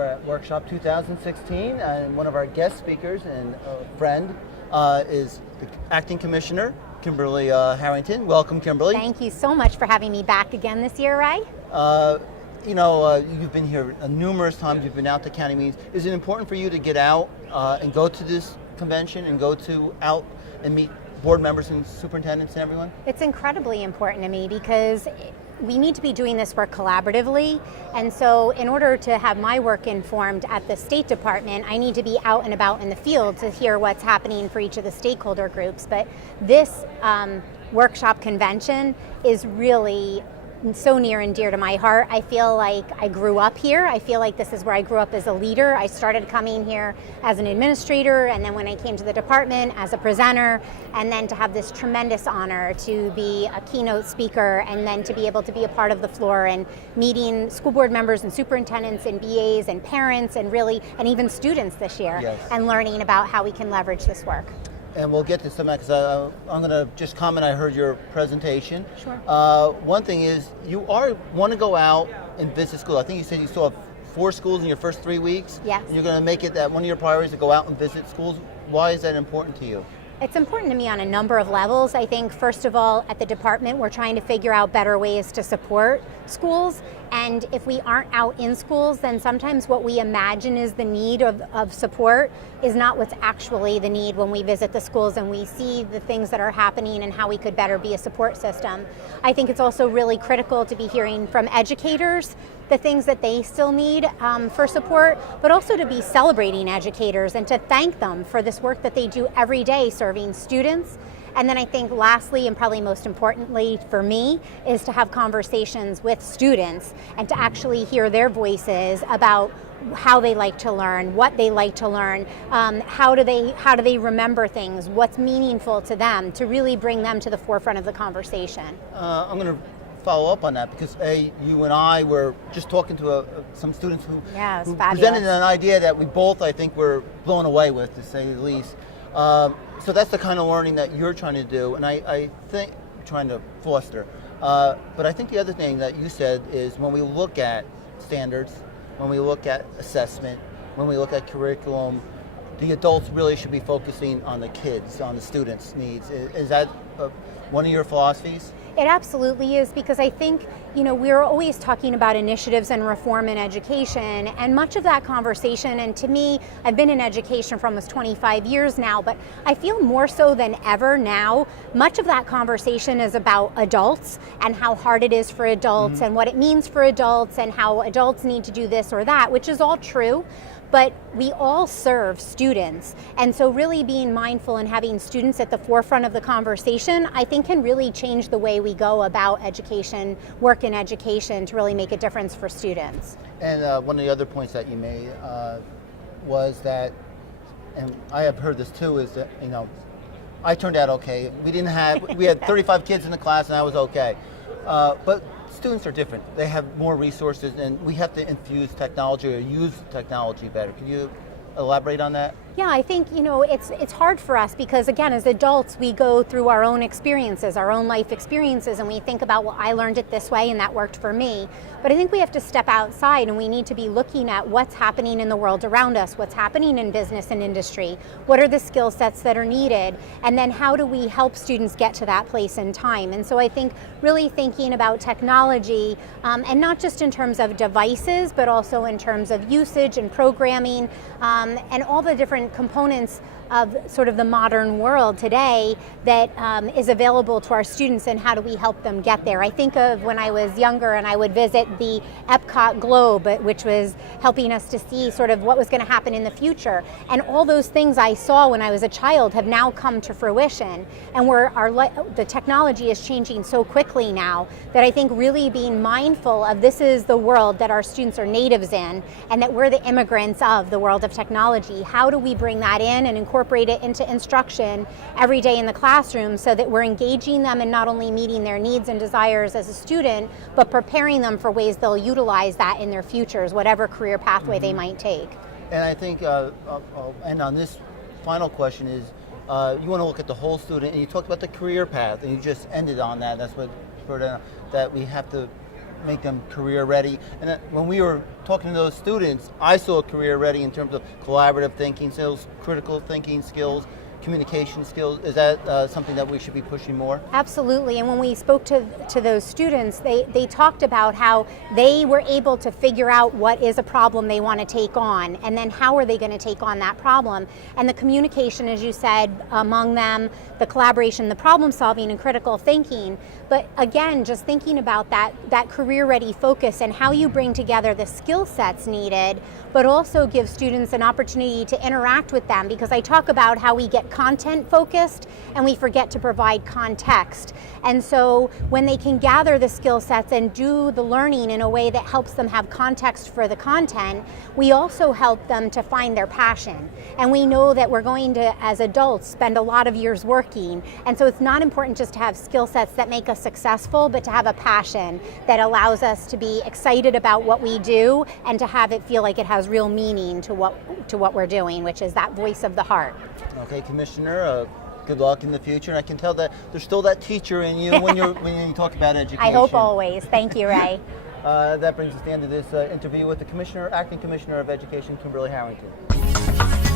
We're at Workshop 2016, and one of our guest speakers and friend is the Acting Commissioner, Kimberley Harrington. Welcome, Kimberley. Thank you so much for having me back again this year, Ray. You've been here numerous times. You've been out to county meetings. Is it important for you to get out and go to this convention and out and meet board members and superintendents and everyone? It's incredibly important to me because we need to be doing this work collaboratively, and so in order to have my work informed at the State Department, I need to be out and about in the field to hear what's happening for each of the stakeholder groups. But this workshop convention is really so near and dear to my heart. I feel like I grew up here. I feel like this is where I grew up as a leader. I started coming here as an administrator, and then when I came to the department as a presenter, and then to have this tremendous honor to be a keynote speaker, and then to be able to be a part of the floor and meeting school board members and superintendents and BAs and parents and even students this year. Yes. And learning about how we can leverage this work. And we'll get to some of that because I'm going to just comment. I heard your presentation. Sure. One thing is you want to go out and visit school. I think you said you saw 4 schools in your first 3 weeks. Yes. And you're going to make it that one of your priorities to go out and visit schools. Why is that important to you? It's important to me on a number of levels. I think, first of all, at the department, we're trying to figure out better ways to support schools. And if we aren't out in schools, then sometimes what we imagine is the need of support is not what's actually the need when we visit the schools and we see the things that are happening and how we could better be a support system. I think it's also really critical to be hearing from educators the things that they still need for support, but also to be celebrating educators and to thank them for this work that they do every day serving students. And then I think lastly, and probably most importantly for me, is to have conversations with students and to actually hear their voices about how they like to learn, what they like to learn, how do they remember things, what's meaningful to them, to really bring them to the forefront of the conversation. I'm going to follow up on that because you and I were just talking to some students who presented an idea that we both, I think, were blown away with, to say the least. So that's the kind of learning that you're trying to do, and I think trying to foster. But I think the other thing that you said is when we look at standards, when we look at assessment, when we look at curriculum, the adults really should be focusing on the kids, on the students' needs. Is that one of your philosophies? It absolutely is, because I think, we're always talking about initiatives and reform in education, and much of that conversation, and to me, I've been in education for almost 25 years now, but I feel more so than ever now, much of that conversation is about adults and how hard it is for adults and what it means for adults and how adults need to do this or that, which is all true. But we all serve students, and so really being mindful and having students at the forefront of the conversation, I think can really change the way we go about education, work in education, to really make a difference for students. And one of the other points that you made was that, and I have heard this too, is that, I turned out okay. We had 35 kids in the class and I was okay. But students are different. They have more resources, and we have to infuse technology or use technology better. Can you elaborate on that? Yeah, I think, it's hard for us because, again, as adults, we go through our own experiences, our own life experiences, and we think about, well, I learned it this way and that worked for me. But I think we have to step outside and we need to be looking at what's happening in the world around us, what's happening in business and industry, what are the skill sets that are needed, and then how do we help students get to that place in time. And so I think really thinking about technology, and not just in terms of devices, but also in terms of usage and programming, and all the different components of sort of the modern world today that is available to our students, and how do we help them get there. I think of when I was younger and I would visit the Epcot Globe, which was helping us to see sort of what was going to happen in the future. And all those things I saw when I was a child have now come to fruition. And the technology is changing so quickly now that I think really being mindful of this is the world that our students are natives in, and that we're the immigrants of the world of technology. How do we bring that in and incorporate it into instruction every day in the classroom so that we're engaging them and not only meeting their needs and desires as a student, but preparing them for ways they'll utilize that in their futures, whatever career pathway they might take. And I think, I'll end on this final question is, you want to look at the whole student, and you talked about the career path, and you just ended on that. That's what, that we have to make them career ready. And when we were talking to those students, I saw career ready in terms of collaborative thinking skills, critical thinking skills, communication skills. Is that something that we should be pushing more? Absolutely. And when we spoke to those students, they talked about how they were able to figure out what is a problem they want to take on, and then how are they going to take on that problem. And the communication, as you said, among them, the collaboration, the problem solving, and critical thinking. But again, just thinking about that career ready focus and how you bring together the skill sets needed, but also give students an opportunity to interact with them, because I talk about how we get content focused and we forget to provide context. And so when they can gather the skill sets and do the learning in a way that helps them have context for the content, we also help them to find their passion. And we know that we're going to, as adults, spend a lot of years working. And so it's not important just to have skill sets that make us successful, but to have a passion that allows us to be excited about what we do and to have it feel like it has real meaning to what we're doing, which is that voice of the heart. Okay, Commissioner, good luck in the future. And I can tell that there's still that teacher in you when you talk about education. I hope always. Thank you, Ray. That brings us to the end of this interview with the Acting Commissioner of Education, Kimberley Harrington.